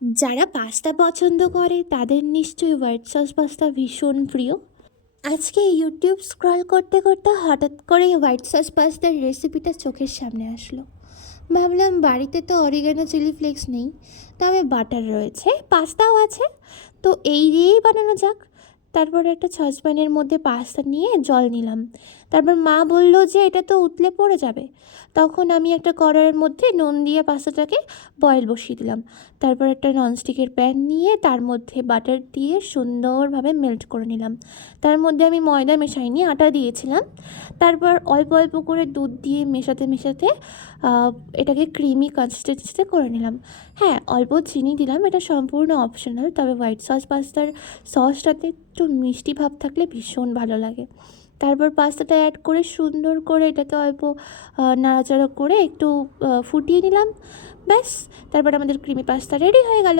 যারা পাস্তা পছন্দ করে তাদের নিশ্চয়ই হোয়াইট সস পাস্তা ভীষণ প্রিয়। আজকে ইউটিউব স্ক্রল করতে করতে হঠাৎ করে হোয়াইট সস পাস্তার রেসিপিটা চোখের সামনে আসলো। ভাবলাম বাড়িতে তো অরিগানো চিলি ফ্লেক্স নেই, তবে বাটার রয়েছে, পাস্তাও আছে, তো এই দিয়েই বানানো যাক। তারপর একটা সসপ্যানের মধ্যে পাস্তা নিয়ে জল নিলাম। তারপর মা বলল যে এটা তো উতলে পড়ে যাবে। তখন আমি একটা কড়াইয়ের মধ্যে নুন দিয়ে পাস্তাটাকে বয়েল বসিয়ে দিলাম। তারপর একটা ননস্টিকের প্যান নিয়ে তার মধ্যে বাটার দিয়ে সুন্দরভাবে মেল্ট করে নিলাম। তার মধ্যে আমি ময়দা মেশাইনি, আটা দিয়েছিলাম। তারপর অল্প অল্প করে দুধ দিয়ে মেশাতে মেশাতে এটাকে ক্রিমি কনসিস্টেন্সিতে করে নিলাম। হ্যাঁ, অল্প চিনি দিলাম, এটা সম্পূর্ণ অপশনাল, তবে হোয়াইট সস পাস্তার সসটাতে একটু মিষ্টি ভাব থাকলে ভীষণ ভালো লাগে। তারপর পাস্তাটা অ্যাড করে সুন্দর করে এটাকে অল্প নাড়াচাড়া করে একটু ফুটিয়ে নিলাম। ব্যাস, তারপর আমাদের ক্রিমি পাস্তা রেডি হয়ে গেল।